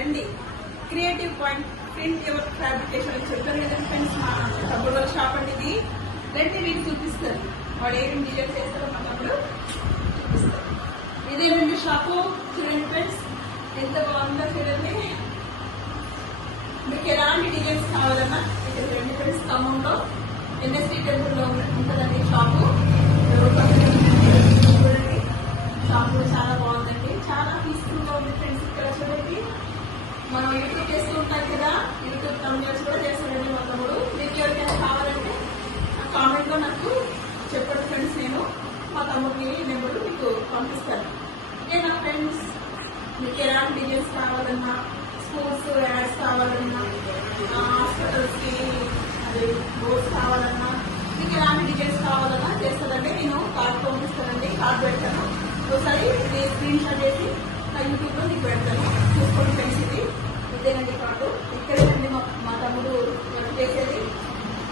రండి. Creative point print your fabrication అని చెప్పారు కదా ఫ్రెండ్స్. మా తమ్ముడు వాళ్ళ షాప్ అండి ఇది. రండి మీకు చూపిస్తారు. వాడు ఏమేమి డిజైన్ చేస్తారో మా తమ్ముడు చూపిస్తారు. ఇదేనండి షాపు. చూడండి ఫ్రెండ్స్ ఎంత బాగుందో చూడండి. మీకు ఎలాంటి డిజైన్స్ కావాలన్నా ఇక్కడ రెండు ఫ్రెండ్స్ ఖమ్మంలో ఎన్ఎస్టీ టెంపుల్లో ఉంటుందండి షాపు. చూడండి షాప్ కూడా చాలా బాగుందండి. చాలా పీస్ఫుల్ గా ఉంది ఫ్రెండ్స్. ఇక్కడ చూడండి మనం యూట్యూబ్ చేస్తూ ఉంటాం కదా, యూట్యూబ్ తమిళస్ కూడా చేస్తాడండి మా తమ్ముడు. మీకు ఎవరికైనా కావాలంటే ఆ కామెంట్ లో నాకు చెప్పండి ఫ్రెండ్స్. నేను మా తమ్ముడిని నెంబర్ మీకు పంపిస్తాను. ఓకేనా ఫ్రెండ్స్. మీకు ఎలాంటి డిజైన్స్ కావాలన్నా, స్కూల్స్ యాడ్స్ కావాలన్నా, హాస్పిటల్స్ కి అది బోర్డ్స్ కావాలన్నా, మీకు ఎలాంటి డిజైన్స్ కావాలన్నా చేస్తానండి. నేను కార్డ్ పంపిస్తానండి. కార్డ్ పెడతాను. ఒకసారి స్క్రీన్ షాట్ చేసి నా యూట్యూబ్ లో మీకు పెడతాను. చూసుకోండి ఫ్రెండ్స్. ఇదేనండి కార్డు. ఇక్కడేనండి మా తమ్ముడు వర్క్ చేసేది.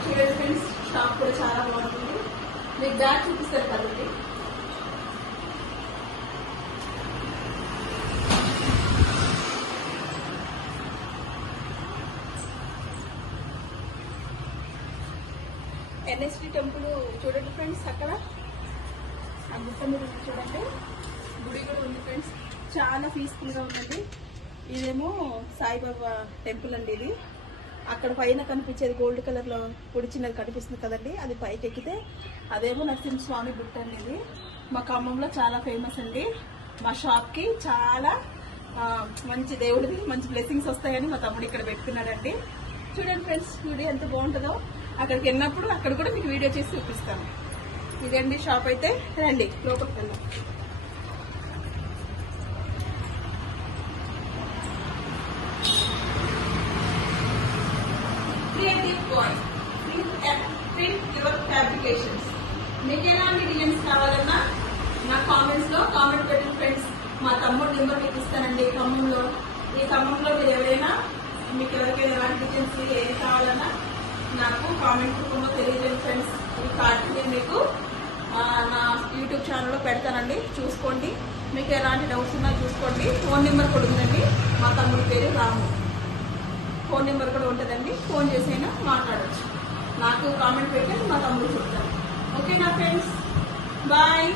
చూడండి ఫ్రెండ్స్ షాప్ కూడా చాలా బాగుంటుంది. మీకు బ్యాగ్ చూపిస్తారు కదండి. ఎన్ఎస్టీ టెంపుల్ చూడండి ఫ్రెండ్స్. అక్కడ ఆ గుట్ట మీద చూడండి గుడి కూడా ఉంది ఫ్రెండ్స్. చాలా పీస్ఫుల్ గా ఉందండి. ఇదేమో సాయిబాబా టెంపుల్ అండి. ఇది అక్కడ పైన కనిపించేది గోల్డ్ కలర్ లో పొడిచినది కనిపిస్తుంది కదండి. అది పైకి ఎక్కితే అదేమో నరసింహస్వామి గుట్ట అనేది మా ఖమ్మంలో చాలా ఫేమస్ అండి. మా షాప్ కి చాలా మంచి దేవుడిది మంచి బ్లెస్సింగ్స్ వస్తాయని మా తమ్ముడు ఇక్కడ పెట్టుకున్నాడండి. చూడండి ఫ్రెండ్స్ వీడియో ఎంత బాగుంటుందో. అక్కడికి వెళ్ళినప్పుడు అక్కడ కూడా మీకు వీడియో చేసి చూపిస్తాను. ఇదండి షాప్ అయితే. రండి లోపలికి వెళ్దాం. Creative point print your fabrications. మీకు ఎలాంటి డిజైన్స్ కావాలన్నా నా కామెంట్స్ లో కామెంట్ పెట్టండి ఫ్రెండ్స్. మా తమ్ముడు నెంబర్ మీకు ఇస్తానండి. ఖమ్మంలో ఈ ఖమ్మంలో మీరు ఎవరైనా మీకు ఎవరికైనా ఎలాంటి డిజైన్స్ ఏం కావాలన్నా నాకు కామెంట్ రూపంలో తెలియజేయండి ఫ్రెండ్స్. ఈ కార్డు నేను మీకు నా యూట్యూబ్ ఛానల్లో పెడతానండి. చూసుకోండి. మీకు ఎలాంటి డౌట్స్ ఉన్నా చూసుకోండి. ఫోన్ నెంబర్ కూడా ఉందండి. మా తమ్ముడి పేరు రాము. ఫోన్ నెంబర్ కూడా ఉంటుందండి. ఫోన్ చేసైనా మాట్లాడచ్చు. నాకు కామెంట్ పెట్టి మా తమ్ముడు చెప్తాను. ఓకేనా ఫ్రెండ్స్. బాయ్.